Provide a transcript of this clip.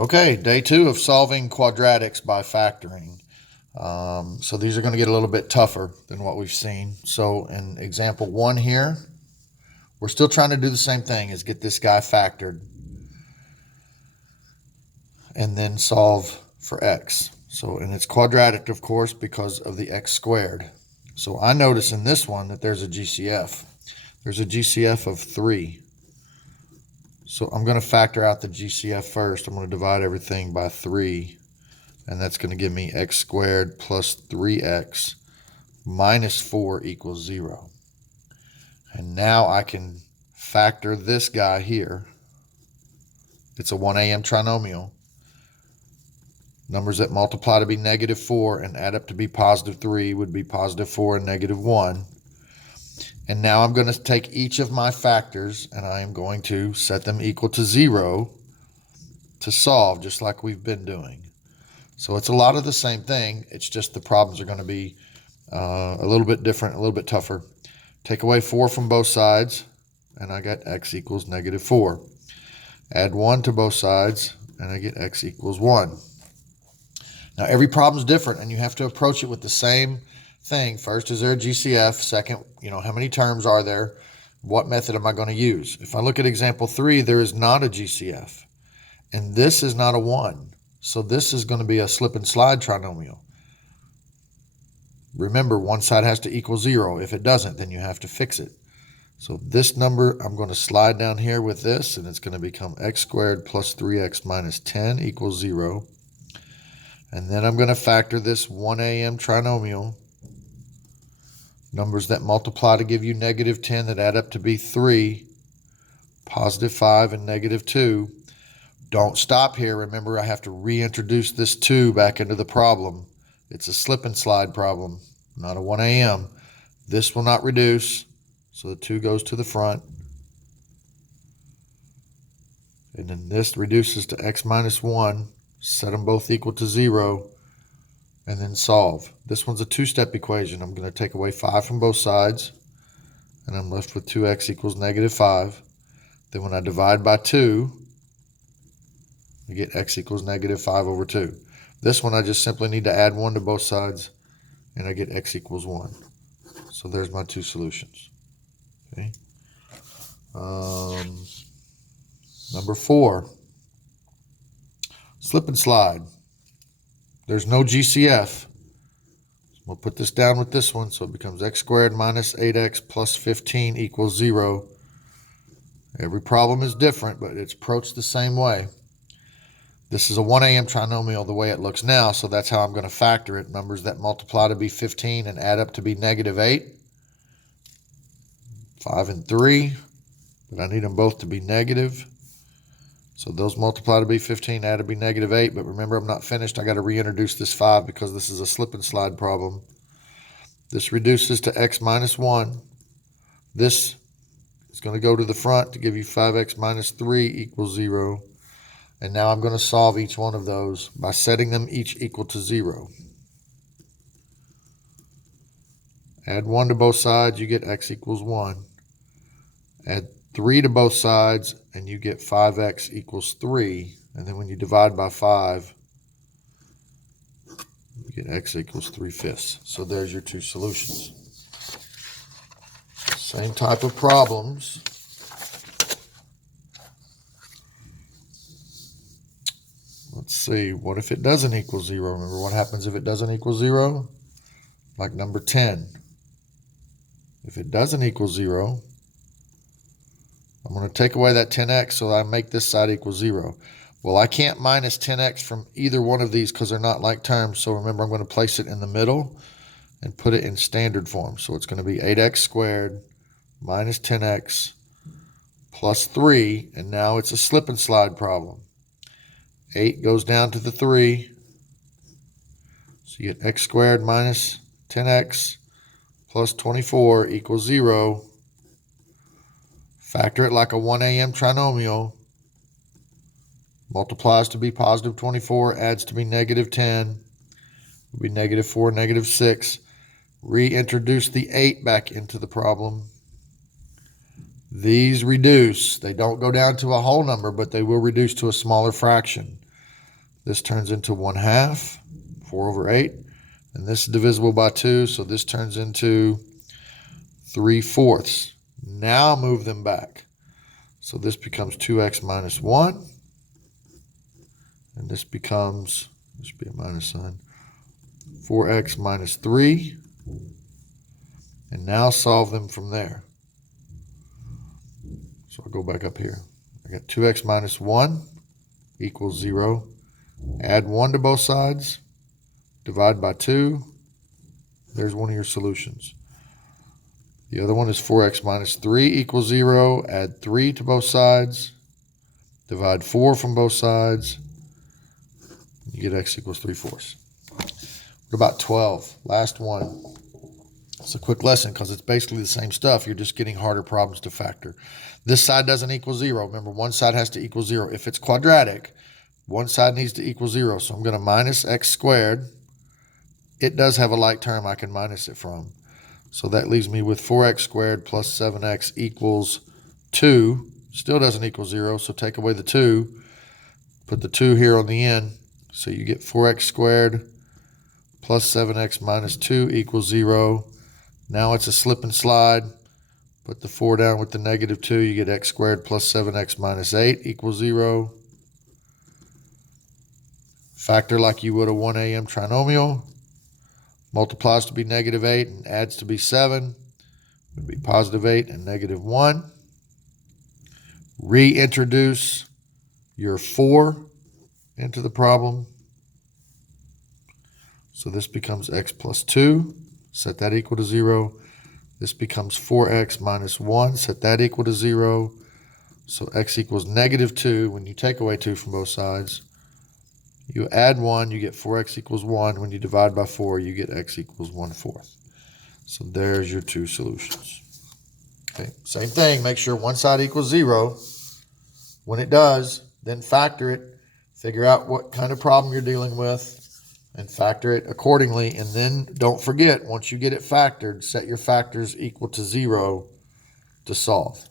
Okay, day 2 of solving quadratics by factoring. So these are going to get a little bit tougher than what we've seen. So in example 1 here, we're still trying to do the same thing, is get this guy factored and then solve for x. So, and it's quadratic, of course, because of the x squared. So I notice in this one that there's a GCF. There's a GCF of 3. So I'm going to factor out the GCF first. I'm going to divide everything by 3. And that's going to give me x squared plus 3x minus 4 equals 0. And now I can factor this guy here. It's a 1am trinomial. Numbers that multiply to be negative 4 and add up to be positive 3 would be positive 4 and negative 1. And now I'm going to take each of my factors and I am going to set them equal to 0 to solve, just like we've been doing. So it's a lot of the same thing. It's just the problems are going to be a little bit different, a little bit tougher. Take away 4 from both sides, and I got x equals negative 4. Add 1 to both sides, and I get x equals 1. Now, every problem is different, and you have to approach it with the same thing. First, is there a GCF? Second, how many terms are there? What method am I going to use? If I look at example 3, there is not a GCF, and this is not a 1. So this is going to be a slip and slide trinomial. Remember, one side has to equal 0. If it doesn't, then you have to fix it. So this number, I'm going to slide down here with this, and it's going to become x squared plus 3x minus 10 equals 0. And then I'm going to factor this 1am trinomial. Numbers that multiply to give you negative 10 that add up to be 3, positive 5, and negative 2. Don't stop here. Remember, I have to reintroduce this 2 back into the problem. It's a slip and slide problem, not a 1am. This will not reduce, so the 2 goes to the front. And then this reduces to x minus 1. Set them both equal to 0, and then solve. This one's a two-step equation. I'm going to take away 5 from both sides, and I'm left with 2x equals negative 5. Then when I divide by 2, I get x equals negative 5 over 2. This one I just simply need to add 1 to both sides, and I get x equals 1. So there's my 2 solutions. Okay. Number 4. Slip and slide. There's no GCF. We'll put this down with this one, so it becomes x squared minus 8x plus 15 equals 0. Every problem is different, but it's approached the same way. This is a 1am trinomial the way it looks now, so that's how I'm going to factor it. Numbers that multiply to be 15 and add up to be negative 8. 5 and 3, but I need them both to be negative. So those multiply to be 15, add to be negative 8. But remember, I'm not finished. I got to reintroduce this 5 because this is a slip and slide problem. This reduces to x minus 1. This is going to go to the front to give you 5x minus 3 equals 0. And now I'm going to solve each one of those by setting them each equal to 0. Add 1 to both sides, you get x equals 1. Add 3 to both sides, and you get 5x equals 3. And then when you divide by 5, you get x equals 3/5. So there's your 2 solutions. Same type of problems. Let's see, what if it doesn't equal 0? Remember what happens if it doesn't equal 0? Like number 10. If it doesn't equal 0, I'm going to take away that 10x so I make this side equal 0. Well, I can't minus 10x from either one of these because they're not like terms. So remember, I'm going to place it in the middle and put it in standard form. So it's going to be 8x squared minus 10x plus 3. And now it's a slip and slide problem. 8 goes down to the 3. So you get x squared minus 10x plus 24 equals 0. Factor it like a 1am trinomial. Multiplies to be positive 24, adds to be negative 10. Will be negative 4, negative 6. Reintroduce the 8 back into the problem. These reduce. They don't go down to a whole number, but they will reduce to a smaller fraction. This turns into 1/2, 4/8. And this is divisible by 2, so this turns into 3/4. Now move them back. So this becomes 2x minus 1. And this becomes, this should be a minus sign, 4x minus 3. And now solve them from there. So I'll go back up here. I got 2x minus 1 equals 0. Add 1 to both sides. Divide by 2. There's one of your solutions. The other one is 4x minus 3 equals 0. Add 3 to both sides. Divide 4 from both sides. You get x equals 3/4. What about 12? Last one. It's a quick lesson because it's basically the same stuff. You're just getting harder problems to factor. This side doesn't equal 0. Remember, one side has to equal 0. If it's quadratic, one side needs to equal 0. So I'm going to minus x squared. It does have a like term I can minus it from. So that leaves me with 4x squared plus 7x equals 2. Still doesn't equal 0, so take away the 2. Put the 2 here on the end. So you get 4x squared plus 7x minus 2 equals 0. Now it's a slip and slide. Put the 4 down with the negative 2. You get x squared plus 7x minus 8 equals 0. Factor like you would a 1am trinomial. Multiplies to be negative 8 and adds to be 7. Would be positive 8 and negative 1. Reintroduce your 4 into the problem. So this becomes x plus 2. Set that equal to 0. This becomes 4x minus 1. Set that equal to 0. So x equals negative 2 when you take away 2 from both sides. You add 1, you get 4x equals 1. When you divide by 4, you get x equals 1/4. So there's your two solutions. Okay, same thing. Make sure one side equals 0. When it does, then factor it. Figure out what kind of problem you're dealing with and factor it accordingly. And then don't forget, once you get it factored, set your factors equal to 0 to solve.